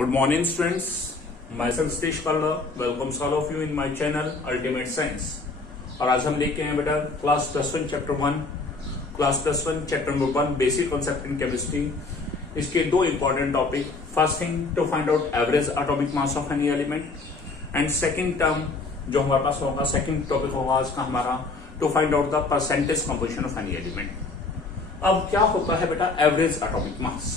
Good morning, students. Myself Satish Kalla welcomes all of you in my channel Ultimate Science. और आज हम लेके आए बेटा class +1 chapter number 1 basic concept in chemistry. इसके दो important topic, first thing to find out average atomic mass of any element, and second term जो हमारे पास होगा, सेकंड टॉपिक होगा आज का हमारा to find out the percentage composition of any element. अब क्या होता है बेटा एवरेज एटॉमिक मास?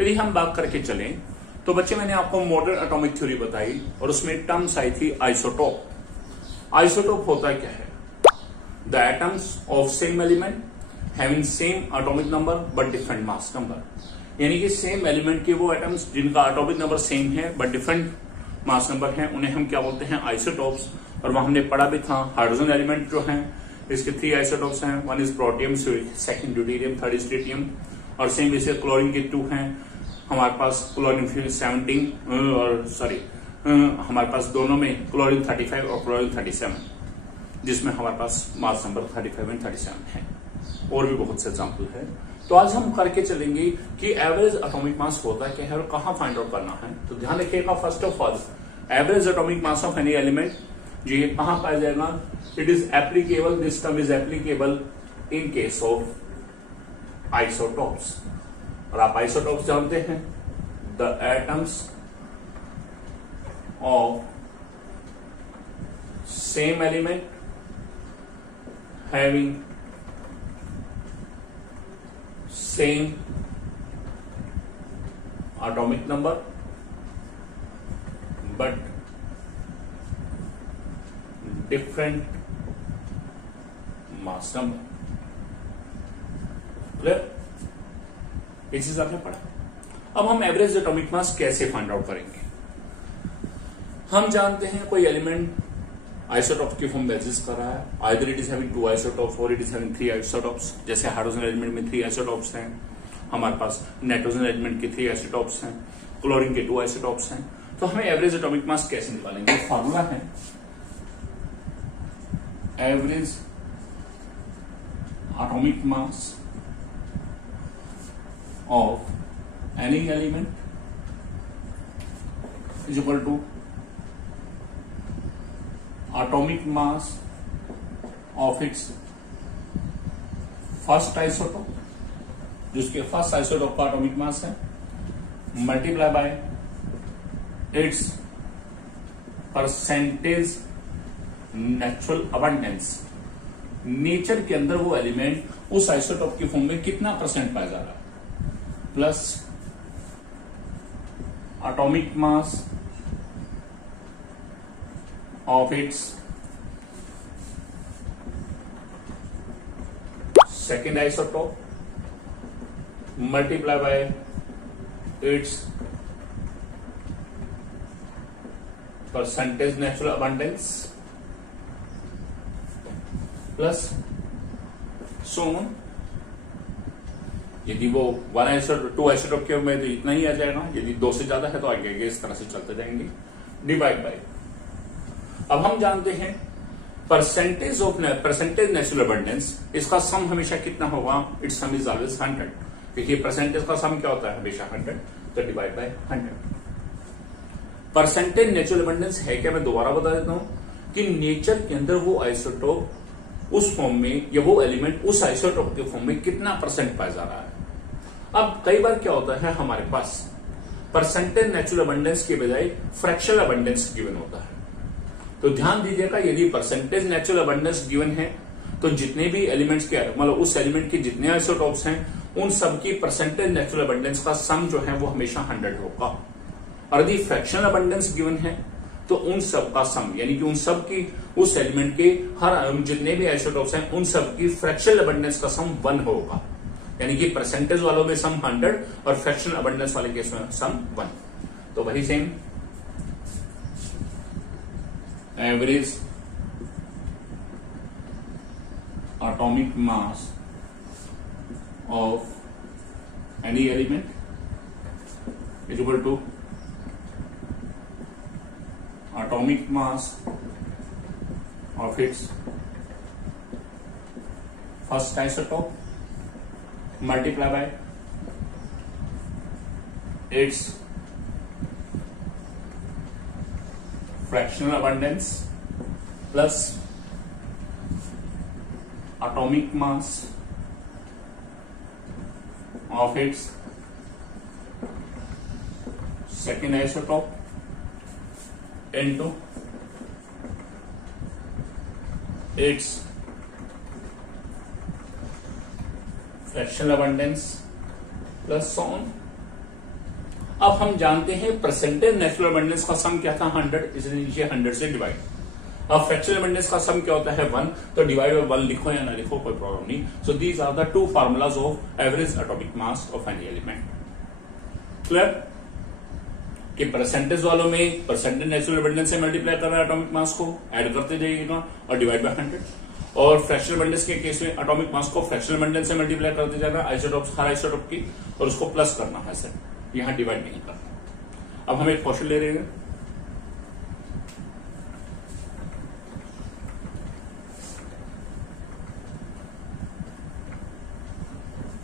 यदि हम बात करके चलें तो बच्चे मैंने आपको मॉडर्न एटॉमिक थ्योरी बताई और उसमें टर्म्स आई थी आइसोटोप। आइसोटोप होता क्या है? The atoms of same element having same atomic number but different mass number. यानी कि सेम एलिमेंट के वो एटम्स जिनका एटॉमिक नंबर सेम है बट डिफरेंट मास नंबर है, उन्हें हम क्या बोलते हैं? आइसोटोप्स। और वहां हमने पढ़ा भी था हाइड्रोजन एलिमेंट जो है इसके 3 आइसोटोप्स हैं, one is protium, second deuterium, third is tritium. और सेम इसे क्लोरीन के 2 हैं हमारे पास, क्लोरीन 17 और हमारे पास दोनों में क्लोरीन 35 और क्लोरीन 37, जिसमें हमारे पास मास नंबर 35 एंड 37 है। और भी बहुत से एग्जाम्पल है। तो आज हम करके चलेंगे कि एवरेज एटॉमिक मास होता क्या है और कहां फाइंड आउट करना है। तो ध्यान रखिएगा, first of all average atomic mass of any element ये कहां पाया जाएगा? It is applicable, this term is applicable in case of isotopes. और आप आइसोटोप्स जानते हैं, the atoms of same element having same atomic number but different mass number. Clear? ये चीज आपने पढ़ा। अब हम एवरेज एटॉमिक मास कैसे फाइंड आउट करेंगे? हम जानते हैं कोई एलिमेंट आइसोटॉप की फॉर्म में एग्जिस्ट कर रहा है, either it is having 2 isotopes और इट इज हैविंग 3 आइसोटॉप्स। जैसे हाइड्रोजन एलिमेंट में 3 आइसोटॉप्स हैं, हमारे पास नाइट्रोजन एलिमेंट के 3 आइसोटॉप्स हैं, क्लोरीन के 2 आइसोटॉप्स हैं। तो हमें एवरेज एटॉमिक मास कैसे निकालेंगे? फॉर्मूला है average atomic mass of any element is equal to atomic mass of its first isotope, जिसके फर्स्ट आइसोटोप का एटॉमिक मास है, multiply by it's percentage natural abundance. Nature के अंदर वो एलिमेंट उस आइसोटोप की फॉर्म में कितना परसेंट पाया जा रहा है, plus atomic mass of it's second isotope multiply by it's percentage natural abundance plus so on. यदि वो 1 आइसोटोप 2 आइसोटोप के में तो इतना ही आ जाएगा, यदि 2 से ज्यादा है तो आगे आगे इस तरह से चलते जाएंगे, डिवाइड बाय। अब हम जानते हैं परसेंटेज नेचुरल अबंडेंस, इसका सम हमेशा कितना होगा? इट्स सम इज ऑलवेज 100, क्योंकि परसेंटेज का सम क्या होता है? हमेशा 100, तो divide by 100। Percentage natural abundance है क्या? मैं दोबारा बता देता हूं कि नेचर के अंदर वो आइसोटोप उस फॉर्म में या वो एलिमेंट उस आइसोटोप के फॉर्म में कितना परसेंट पाया जा रहा है। अब कई बार क्या होता है, हमारे पास परसेंटेज नेचुरल अबंडेंस के बजाय फ्रैक्शनल अबंडेंस गिवन होता है। तो ध्यान दीजिएगा, यदि परसेंटेज नेचुरल अबंडेंस गिवन है तो जितने भी एलिमेंट्स के मतलब उस एलिमेंट के जितने आइसोटोप्स हैं उन सबकी परसेंटेज नेचुरल अबंडेंस का सम जो है वो हमेशा 100 होगा। और यदि फ्रैक्शनल अबंडेंस गिवन है तो उन सब का सम, यानी कि उन सब की उस एलिमेंट के हर जितने भी आइसोटोप्स हैं उन सब की फ्रैक्शनल अबंडेंस का सम 1 होगा। यानी कि परसेंटेज वालों में सम 100 और फ्रैक्शनल अबंडेंस वाले केस में सम 1। तो वही same average atomic mass of any element is equal to atomic mass of its first isotope multiply by its fractional abundance plus atomic mass of its second isotope into its fractional abundance plus so on. अब हम जानते हैं percentage natural abundance का सम क्या था 100, इसलिए नीचे 100 से डिवाइड. अब फ्रैक्शनल अबंडेंस का सम क्या होता है 1, तो डिवाइड बाय 1 लिखो या ना लिखो कोई प्रॉब्लम नहीं. So these are the two formulas of average atomic mass of any element. Clear कि परसेंटेज वालों में परसेंटेज नेचुरल अबंडेंस से मल्टीप्लाई कर रहा है एटॉमिक मास को, ऐड करते जाइएगा और डिवाइड बाय 100. और फ्रैक्शनल अबंडेंस के केस में एटॉमिक मास को फ्रैक्शनल अबंडेंस से मल्टीप्लाई करते जाना आइसोटोप्स हर आइसोटोप की, और उसको प्लस करना है सर, यहां डिवाइड नहीं करना. अब हम एक क्वेश्चन ले रहे हैं.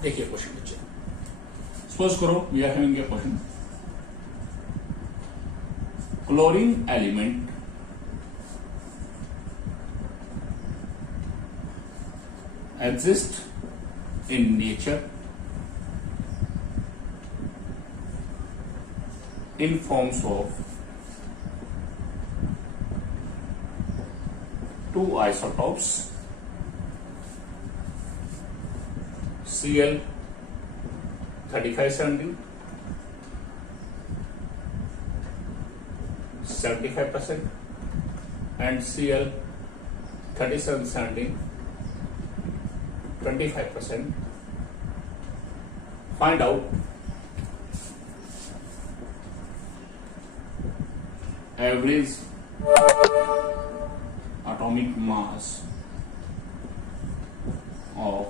देखिए क्वेश्चन बच्चे, सपोज करो we are having a question. Chlorine element exist in nature in forms of two isotopes Cl 3570 75% and Cl 3770 25%. Find out average atomic mass of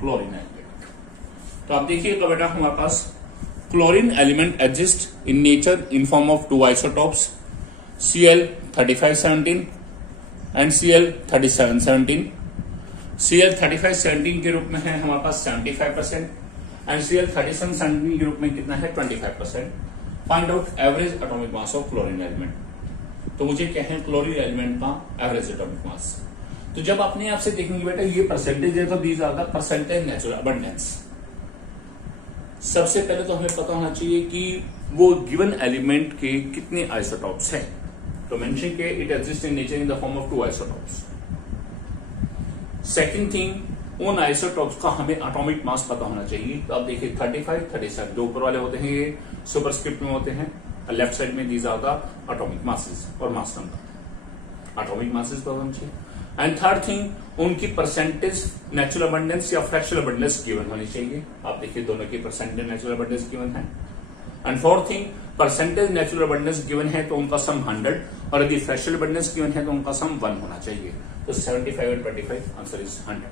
chlorine element. तो आप देखिएगा बेटा हमारे पास chlorine element exist in nature in form of two isotopes Cl 3517 and Cl 3717. Cl 3517 के रूप में है हमारे पास 75% एंड Cl 3717 के रूप में कितना है 25%. Find out average atomic mass of chlorine element. तो मुझे क्या है क्लोरीन एलिमेंट का एवरेज एटॉमिक मास. तो जब अपने आप से देखेंगे बेटा ये परसेंटेज है, तो these are the percentage natural abundance. सबसे पहले तो हमें पता होना चाहिए कि वो गिवन एलिमेंट के कितने आइसोटॉप्स हैं. तो मेंशन के it exist in nature in the form of two isotopes. Second thing उन आइसोटॉप्स का हमें एटॉमिक मास पता होना चाहिए. तो आप देखिए 35, 37 जो ऊपर वाले होते हैं ये सुपरस्क्रिप्ट में होते हैं, लेफ्ट साइड में these are the atomic masses और मास नंबर. एटॉमिक मासेस पता होना चाहिए. एंड थर्ड थिंग उनकी परसेंटेज नेचुरल अबंडेंस या फ्रैक्शनल अबंडेंस गिवन होनी चाहिए. आप देखिए दोनों की परसेंटेज नेचुरल अबंडेंस गिवन है. And fourth thing percentage natural abundance given है तो उनका सम 100, और यदि फ्रैक्शनल अबंडेंस गिवन है तो उनका सम 1 होना चाहिए. तो 75 एंड 25 आंसर इज 100.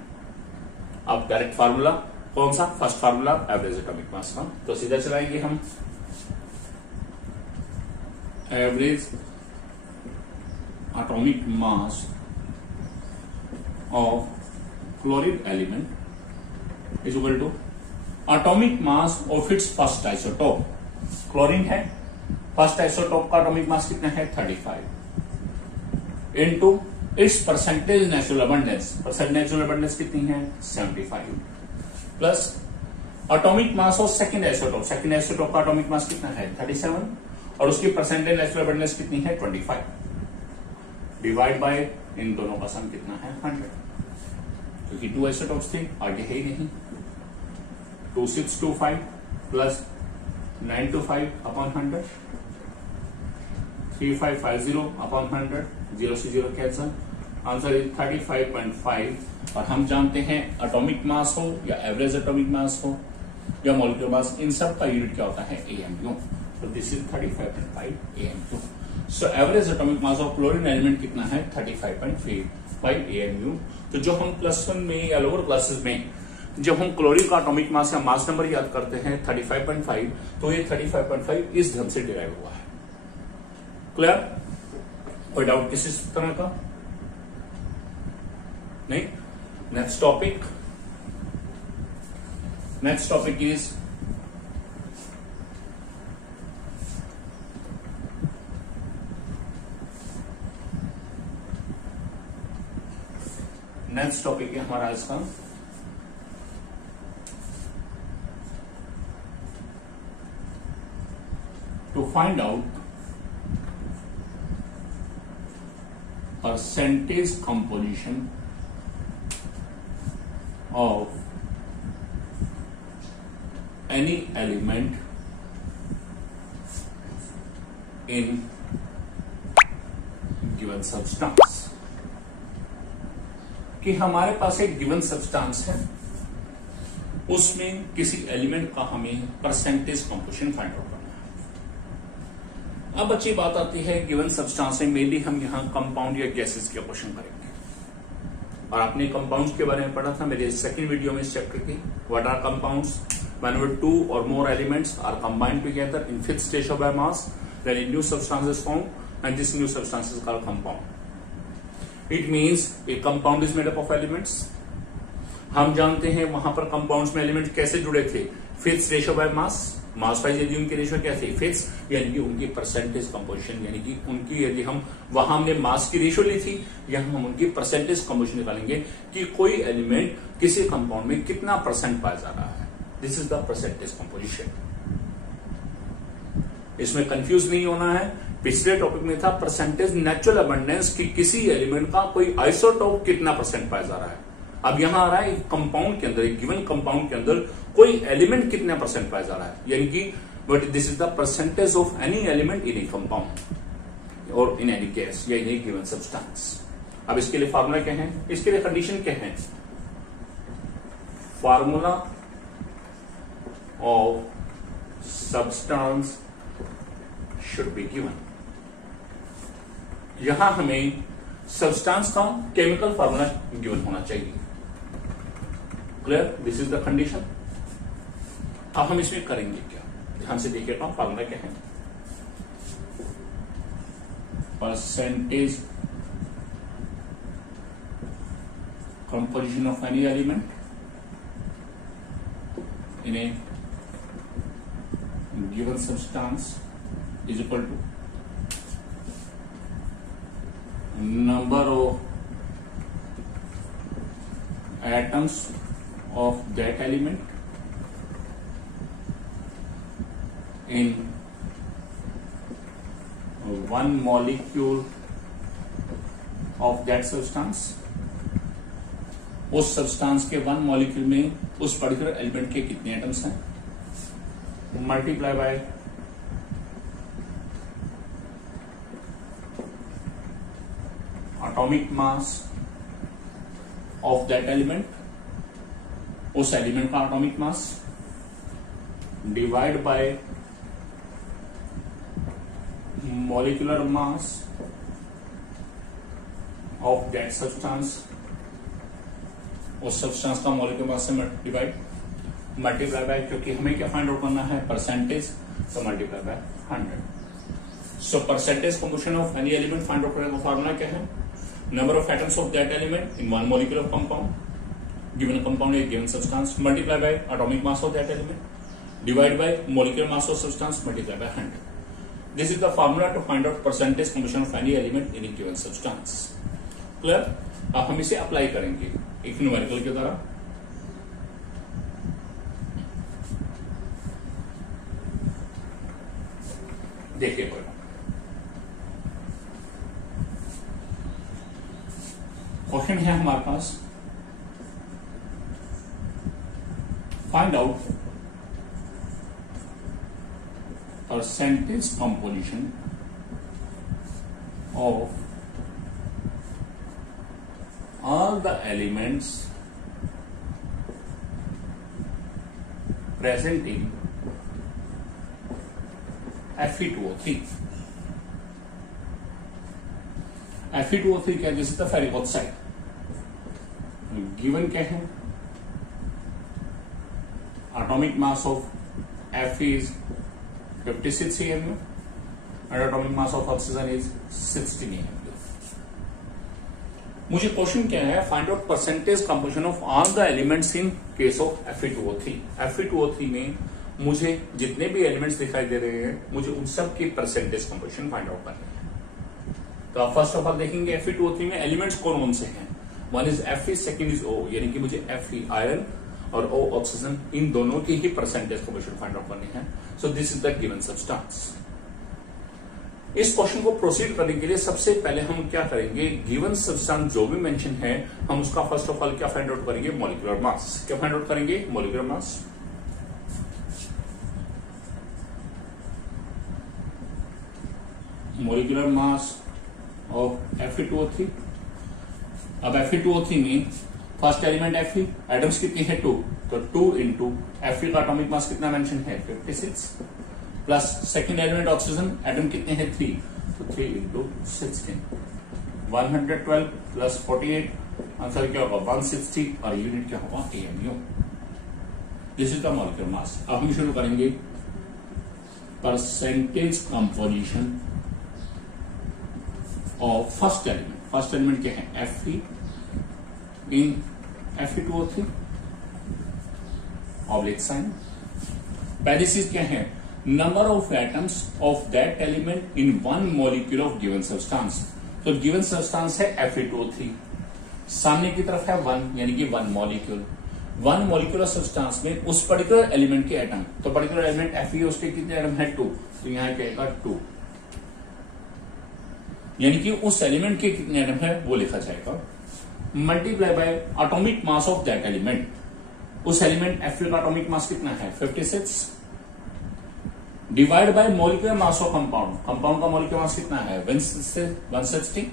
अब डायरेक्ट फार्मूला कौन सा, first formula average atomic mass का. तो सीधा चलाएंगे हम average atomic mass of chlorine element is equal to atomic mass of its first isotope. Chlorine है, फर्स्ट आइसोटोप का एटॉमिक मास कितना है 35 into its percentage natural abundance. Percentage natural abundance कितनी है 75 plus atomic mass of second isotope. Second isotope का atomic mass कितना है 37 और उसकी परसेंटेज नेचुरल अबंडेंस कितनी है 25 डिवाइड बाय इन दोनों का सम कितना है 100. क्योंकि टू आइसोटोप्स थे आगे है ही नहीं. 2625 प्लस 925 अपॉन 100 3550 अपॉन 100 0 से 0 कैंसल. Answer is 35.5. और हम जानते हैं एटॉमिक मास हो या एवरेज एटॉमिक मास हो या मॉलिक्यूलर मास, इन सब का यूनिट क्या होता है AMU. तो this is 35.5 AMU. So average atomic mass of chlorine element कितना है 35.5 AMU. तो जो हम +1 में या लोअर क्लासेस में जब हम क्लोरीन का एटॉमिक मास या मास नंबर याद करते हैं 35.5, तो ये 35.5 इस ढंग से डिराइव हुआ है. क्लियर? कोई डाउट किसी तरह का नहीं? Next topic is next topic है हमारा इसका to find out percentage composition of any element in given substance. कि हमारे पास एक गिवन सब्सटेंस है, उसमें किसी एलिमेंट का हमें परसेंटेज कंपोजिशन फाइंड आउट करना है। अब अच्छी बात आती है, गिवन सब्सटेंस में मेनली हम यहां कंपाउंड या गैसेस के क्वेश्चन करेंगे। और आपने कंपाउंड्स के बारे में पढ़ा था मेरे सेकंड वीडियो में इस चैप्टर की, what are compounds, whenever two or more elements are combined together in fixed ratio by mass, then a new substance is formed and this new substance is called compound. It means a compound is made up of elements. हम जानते हैं वहां पर compounds में element कैसे जुड़े थे, fixed ratio by mass, mass wise यदि उनकी रेशियो क्या थी फिक्स, यानी कि उनकी परसेंटेज कंपोजिशन, यानी कि उनकी यदि हम वहां हमने मास की रेशियो ली थी, यहां हम उनकी परसेंटेज कंपोजिशन निकालेंगे कि कोई एलिमेंट किसी कंपाउंड में कितना परसेंट पाया जा रहा है। This is the percentage composition. इसमें कंफ्यूज नहीं होना है। पिछले टॉपिक में था परसेंटेज नेचुरल अबंडेंस की किसी एलिमेंट का कोई आइसोटोप कितना परसेंट पाया जा रहा है। अब यहां आ रहा है एक कंपाउंड के अंदर, एक गिवन कंपाउंड के अंदर कोई एलिमेंट कितना परसेंट पाया जा रहा है, यानी कि but this is the percentage of any element in A compound और इन एनी केस या इन ए गिवन सब्सटेंस। अब इसके लिए फार्मूला क्या है, इसके लिए कंडीशन क्या है, formula of substance should be given। यहां हमें सब्सटेंस का केमिकल फार्मूला गिवन होना चाहिए। Clear, this is the condition. अब हम इसमें करेंगे क्या, ध्यान से देखिएगा फार्मूला क्या है, percentage composition of any element in a given substance is equal to number of atoms of that element in one molecule of that substance। उस सब्सटेंस के वन मॉलिक्यूल में उस पर्टिकुलर एलिमेंट के कितने एटम्स हैं, multiply by atomic mass of that element, उस element का atomic mass, divide by molecular mass of that substance, उस सब्सटेंस का मॉलिक्यूलर मास से मल्टीप्लाई बाय, क्योंकि हमें क्या फाइंड आउट करना है परसेंटेज, तो multiply by 100। So percentage composition of any element find out करने का फार्मूला क्या है, number of atoms of that element in one molecule of compound, given compound या given substance, multiply by atomic mass of that element, divide by molecular mass of substance, multiply by 100। This is the formula to find out percentage composition of any element in a given substance. Clear, अब हम इसे apply करेंगे एक numerical के द्वारा। देखिए question है हमारे पास, find out percentage composition of all the elements present in Fe2O3। Fe2O3 क्या, this is the ferric oxide. Given क्या है, atomic mass of Fe is 56 AMU and atomic mass of oxygen is 16 AMU। मुझे question क्या है, find out percentage composition of all the elements in case of Fe2O3। Fe2O3 में मुझे जितने भी elements दिखाई दे रहे हैं, मुझे उन सब की परसेंटेज कंपोजिशन फाइंड आउट करनी है। तो आप फर्स्ट ऑफ ऑल देखेंगे Fe2O3 में एलिमेंट्स कौन कौन से हैं। One is Fe, second is O, यानी कि मुझे Fe आयरन और O ऑक्सीजन, इन दोनों की ही परसेंटेज को मुझे फाइंड आउट करनी है. So this is the given substance. इस क्वेश्चन को प्रोसीड करने के लिए सबसे पहले हम क्या करेंगे, गिवन सब्सटेंस जो भी मेंशन है हम उसका फर्स्ट ऑफ ऑल क्या फाइंड आउट करेंगे, मॉलिक्यूलर मास. क्या फाइंड आउट करेंगे, molecular mass. Molecular mass of Fe2O3. अब Fe2O3 में फर्स्ट एलिमेंट Fe, एटम्स कितनी है 2, तो 2 इंटू Fe का एटॉमिक मास कितना मेंशन है 56, plus second element oxygen, atom कितने हैं 3, तो 3 इंटू 16, 112 प्लस 48, आंसर क्या होगा 160 और यूनिट क्या होगा AMU. This is the molecular mass. अब हम शुरू करेंगे percentage composition of first element. First element क्या है Fe इन Fe2O3 ऑब्लिक साइन. पहली चीज क्या है, number of atoms of that element in one molecule of given substance. तो गिवन सब्सटेंस है Fe2O3, सामने की तरफ है 1 यानी कि 1 मॉलिक्यूल. 1 मॉलिक्यूलर सब्सटेंस में उस पर्टिकुलर एलिमेंट के एटम, तो पर्टिकुलर एलिमेंट Fe उसके कितने एटम है 2, तो यहां क्या आएगा 2, यानी कि उस एलिमेंट के कितने एटम है वो लिखा जाएगा, multiply by atomic mass of that element. उस एलिमेंट Fe का एटॉमिक मास कितना है 56, divide by molecular mass of compound. Compound का मॉलिक्यूलर मास कितना है 160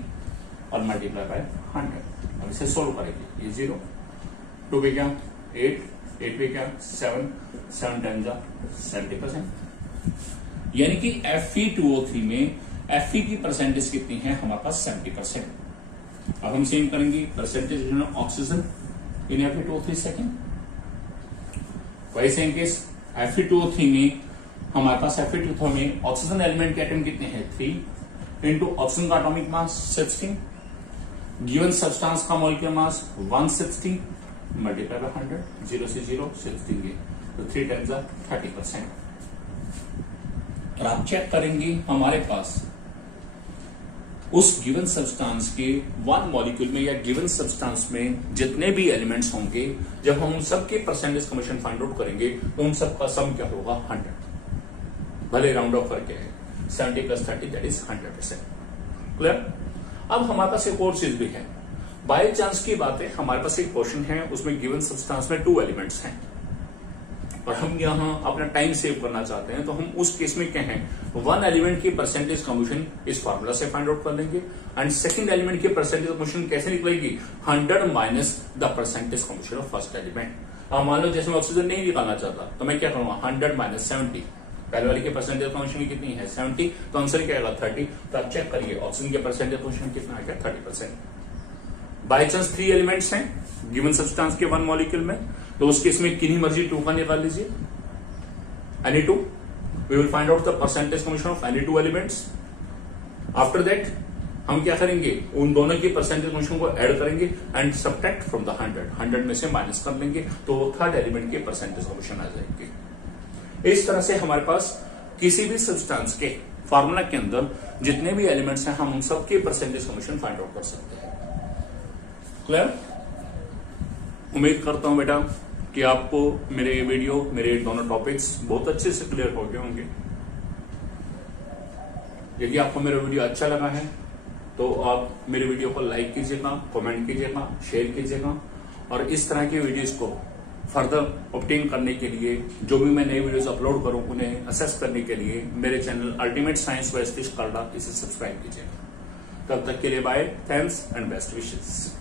और मल्टीप्लाई बाय 100. अब इसे सोल्व करेंगे, ये 0, 2 पे क्या 8 पे क्या 7 10 70%, यानी कि Fe2O3 में Fe की परसेंटेज कितनी है हमारे पास 70%. अब हम सेम करेंगे percentage oxygen in Fe2O3 second. वैसे केस Fe2O3 में हमारे पास Fe2O3 में ऑक्सीजन एलिमेंट के एटम कितने हैं 3 इंटू ऑक्सीजन का एटॉमिक मास 16, गिवन सब्सटेंस का मॉलिक्यूलर मास 160 मल्टीप्लाई बाय 100, 0 से 0 16 तो 3 टाइम्स 30%. और आप चेक करेंगे हमारे पास उस गिवन सब्सटेंस के 1 मॉलिक्यूल में या गिवन सब्सटेंस में जितने भी एलिमेंट्स होंगे, जब हम उन सबके परसेंटेज कमीशन फाइंड आउट करेंगे तो उन सबका सम क्या होगा 100. भले राउंड ऑफ करके है 70 + 30 दैट इज 100%. क्लियर. अब हमारे पास एक और चीज भी है, बाय चांस की बात है, हमारे पास एक क्वेश्चन है उसमें गिवन सब्सटेंस में 2 एलिमेंट्स हैं और हम यहां अपना टाइम सेव करना चाहते हैं, तो हम उस केस में क्या है 1 एलिमेंट की परसेंटेज कमीशन इस फार्मूला से फाइंड आउट कर लेंगे एंड सेकंड एलिमेंट की परसेंटेज कमीशन कैसे निकलेगी 100 minus the percentage commission of first element. अब मान लो जैसे मैं ऑक्सीजन नहीं निकालना चाहता तो मैं क्या करूंगा 100 माइनस 70, पहले वाले की परसेंटेज कमीशन कितनी है 70, तो आंसर क्या आएगा 30. तो आप चेक करिए ऑक्सीजन के परसेंटेज कमीशन कितना आएगा 30%. बाई चांस 3 एलिमेंट्स हैं गिवन सब्सटेंस के 1 मॉलिक्यूल में, तो उस केस में किन्हीं मर्जी 2 का निकाल लीजिए, any 2. We will find out the percentage commission of any 2 elements. After that हम क्या करेंगे उन दोनों की परसेंटेज कमीशन को ऐड करेंगे एंड सब्ट्रैक्ट फ्रॉम द 100 में से माइनस कर लेंगे, तो थर्ड एलिमेंट के परसेंटेज कमीशन आ जाएंगे. इस तरह से हमारे पास किसी भी सब्सटेंस के फार्मूला के अंदर जितने भी एलिमेंट्स हैं हम उन सबके परसेंटेज कमीशन फाइंड आउट कर सकते हैं. क्लियर. उम्मीद करता हूं बेटा कि आपको मेरे वीडियो, मेरे दोनों टॉपिक्स बहुत अच्छे से क्लियर हो गए होंगे. यदि आपको मेरा वीडियो अच्छा लगा है तो आप मेरे वीडियो को लाइक कीजिएगा, कमेंट कीजिएगा, शेयर कीजिएगा और इस तरह के वीडियोस को फर्दर ऑब्टेन करने के लिए जो भी मैं नए वीडियोस अपलोड करूं उन्हें असेस करने के लिए मेरे channel ultimate science by Satish Kalra इसे सब्सक्राइब कीजिएगा. तब तक के लिए bye, thanks and best wishes.